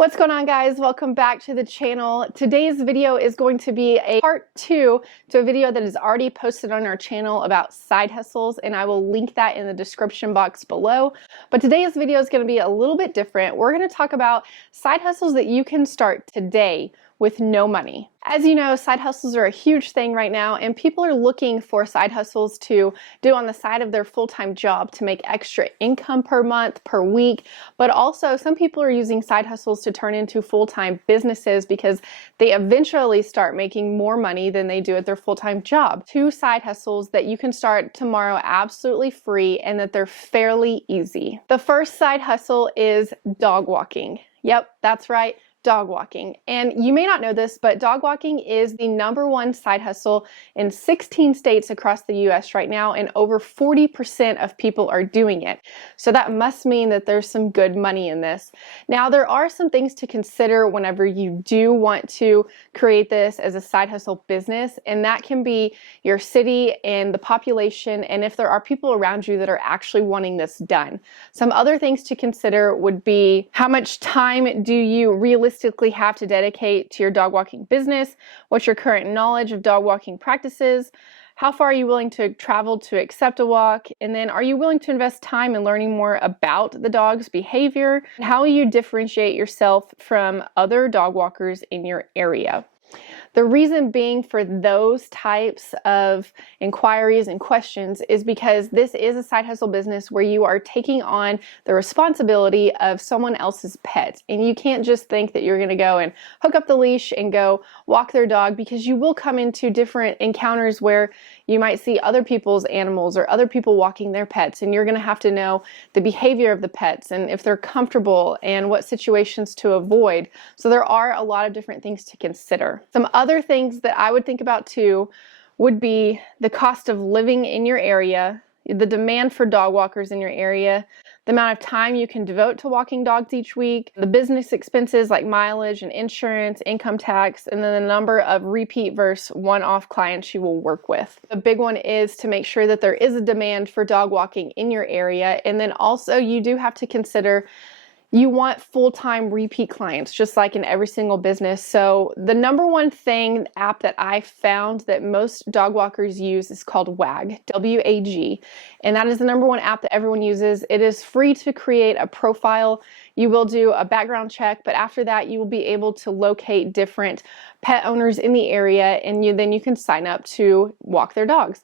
What's going on, guys? Welcome back to the channel. Today's video is going to be a part 2 to a video that is already posted on our channel about side hustles, and I will link that in the description box below. But today's video is going to be a little bit different. We're going to talk about side hustles that you can start today with no money. As you know, side hustles are a huge thing right now, and people are looking for side hustles to do on the side of their full-time job to make extra income per month, per week. But also, some people are using side hustles to turn into full-time businesses because they eventually start making more money than they do at their full-time job. 2 side hustles that you can start tomorrow absolutely free and that they're fairly easy. The first side hustle is dog walking. Yep, that's right. Dog walking. And you may not know this, but dog walking is the #1 side hustle in 16 states across the US right now, and over 40% of people are doing it. So that must mean that there's some good money in this. Now, there are some things to consider whenever you do want to create this as a side hustle business, and that can be your city and the population, and if there are people around you that are actually wanting this done. Some other things to consider would be, how much time do you realistically have to dedicate to your dog walking business? What's your current knowledge of dog walking practices? How far are you willing to travel to accept a walk? And then, are you willing to invest time in learning more about the dog's behavior? And how will you differentiate yourself from other dog walkers in your area? The reason being for those types of inquiries and questions is because this is a side hustle business where you are taking on the responsibility of someone else's pet. And you can't just think that you're going to go and hook up the leash and go walk their dog, because you will come into different encounters where you might see other people's animals or other people walking their pets, and you're going to have to know the behavior of the pets and if they're comfortable and what situations to avoid. So there are a lot of different things to consider. Some other things that I would think about too would be the cost of living in your area, the demand for dog walkers in your area, the amount of time you can devote to walking dogs each week, the business expenses like mileage and insurance, income tax, and then the number of repeat versus one-off clients you will work with. The big one is to make sure that there is a demand for dog walking in your area, and then also you do have to consider you want full-time repeat clients, just like in every single business. So the #1 app that I found that most dog walkers use is called WAG, W-A-G. And that is the #1 app that everyone uses. It is free to create a profile. You will do a background check, but after that you will be able to locate different pet owners in the area, and then you can sign up to walk their dogs.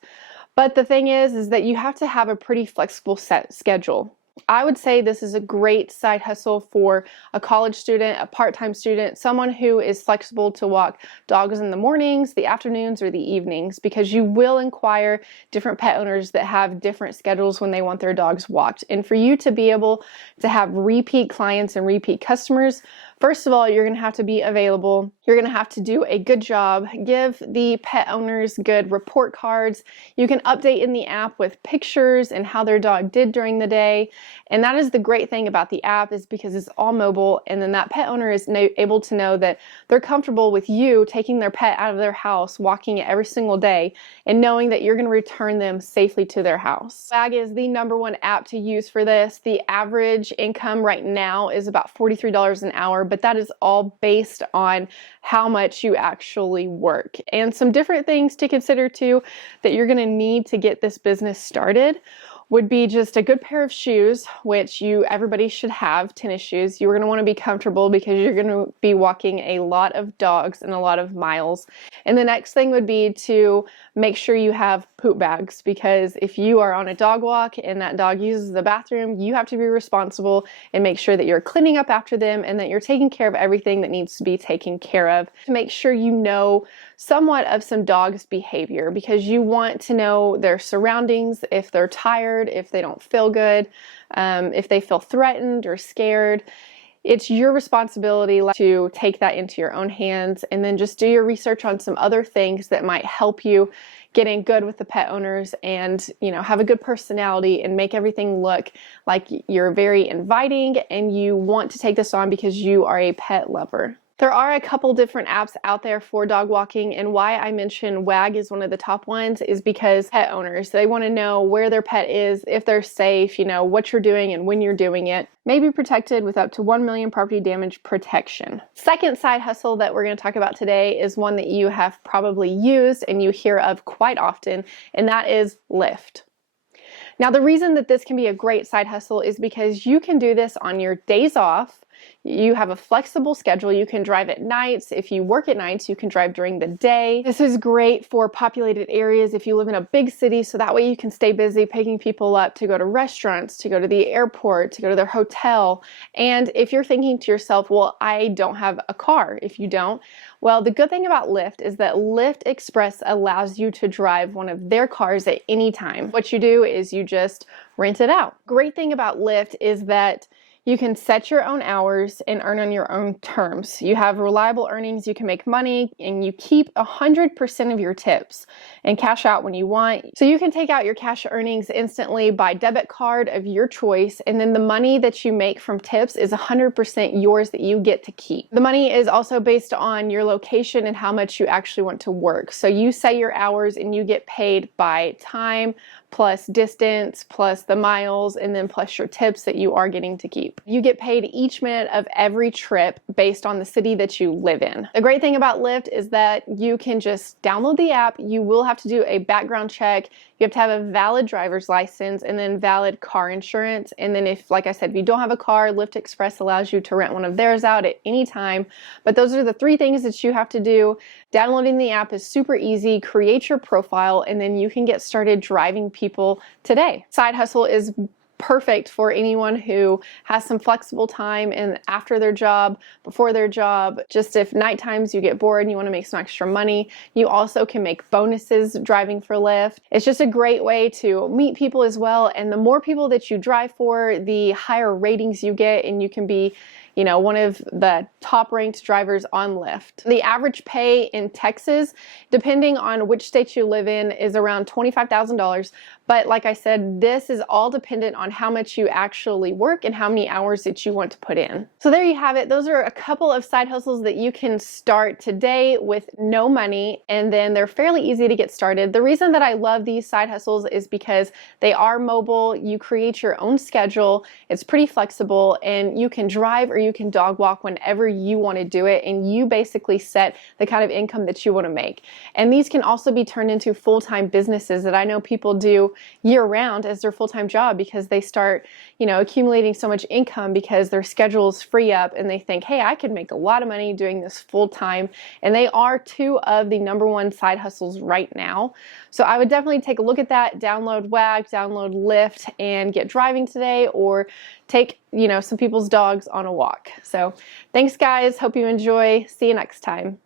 But the thing is that you have to have a pretty flexible set schedule. I would say this is a great side hustle for a college student, a part-time student, someone who is flexible to walk dogs in the mornings, the afternoons, or the evenings, because you will inquire different pet owners that have different schedules when they want their dogs walked. And for you to be able to have repeat clients and repeat customers, first of all, you're going to have to be available. You're going to have to do a good job, give the pet owners good report cards. You can update in the app with pictures and how their dog did during the day. And that is the great thing about the app, is because it's all mobile, and then that pet owner is able to know that they're comfortable with you taking their pet out of their house, walking it every single day, and knowing that you're going to return them safely to their house. WAG is the #1 app to use for this. The average income right now is about $43 an hour, but that is all based on how much you actually work. And some different things to consider too that you're going to need to get this business started would be just a good pair of shoes, which everybody should have, tennis shoes. You're going to want to be comfortable because you're going to be walking a lot of dogs and a lot of miles. And the next thing would be to make sure you have poop bags, because if you are on a dog walk and that dog uses the bathroom, you have to be responsible and make sure that you're cleaning up after them and that you're taking care of everything that needs to be taken care of, to make sure you know somewhat of some dog's behavior, because you want to know their surroundings, if they're tired, if they don't feel good, if they feel threatened or scared. It's your responsibility to take that into your own hands, and then just do your research on some other things that might help you getting good with the pet owners, and have a good personality and make everything look like you're very inviting and you want to take this on because you are a pet lover. There are a couple different apps out there for dog walking, and why I mention Wag is one of the top ones is because pet owners, they want to know where their pet is, if they're safe, what you're doing and when you're doing it. May be protected with up to 1 million property damage protection. Second side hustle that we're going to talk about today is one that you have probably used and you hear of quite often, and that is Lyft. Now, the reason that this can be a great side hustle is because you can do this on your days off. You have a flexible schedule. You can drive at nights. If you work at nights, you can drive during the day. This is great for populated areas if you live in a big city, so that way you can stay busy picking people up to go to restaurants, to go to the airport, to go to their hotel. And if you're thinking to yourself, well, I don't have a car. If you don't, well, the good thing about Lyft is that Lyft Express allows you to drive one of their cars at any time. What you do is you just rent it out. Great thing about Lyft is that you can set your own hours and earn on your own terms. You have reliable earnings, you can make money, and you keep 100% of your tips and cash out when you want. So you can take out your cash earnings instantly by debit card of your choice, and then the money that you make from tips is 100% yours that you get to keep. The money is also based on your location and how much you actually want to work. So you set your hours and you get paid by time, plus distance, plus the miles, and then plus your tips that you are getting to keep. You get paid each minute of every trip based on the city that you live in. The great thing about Lyft is that you can just download the app. You will have to do a background check. You have to have a valid driver's license and then valid car insurance. And then if, like I said, if you don't have a car, Lyft Express allows you to rent one of theirs out at any time. But those are the three things that you have to do. Downloading the app is super easy. Create your profile, and then you can get started driving people today. Side hustle is perfect for anyone who has some flexible time and after their job, before their job. Just if night times you get bored and you want to make some extra money, you also can make bonuses driving for Lyft. It's just a great way to meet people as well, and the more people that you drive for, the higher ratings you get, and you can be one of the top ranked drivers on Lyft. The average pay in Texas, depending on which state you live in, is around $25,000. But like I said, this is all dependent on how much you actually work and how many hours that you want to put in. So there you have it. Those are a couple of side hustles that you can start today with no money, and then they're fairly easy to get started. The reason that I love these side hustles is because they are mobile. You create your own schedule. It's pretty flexible, and you can drive or you can dog walk whenever you want to do it, and you basically set the kind of income that you want to make. And these can also be turned into full-time businesses that I know people do year-round as their full-time job, because they start accumulating so much income because their schedules free up and they think, hey, I could make a lot of money doing this full-time. And they are two of the #1 side hustles right now. So I would definitely take a look at that. Download Wag, download Lyft, and get driving today, or take some people's dogs on a walk. So thanks guys, hope you enjoy. See you next time.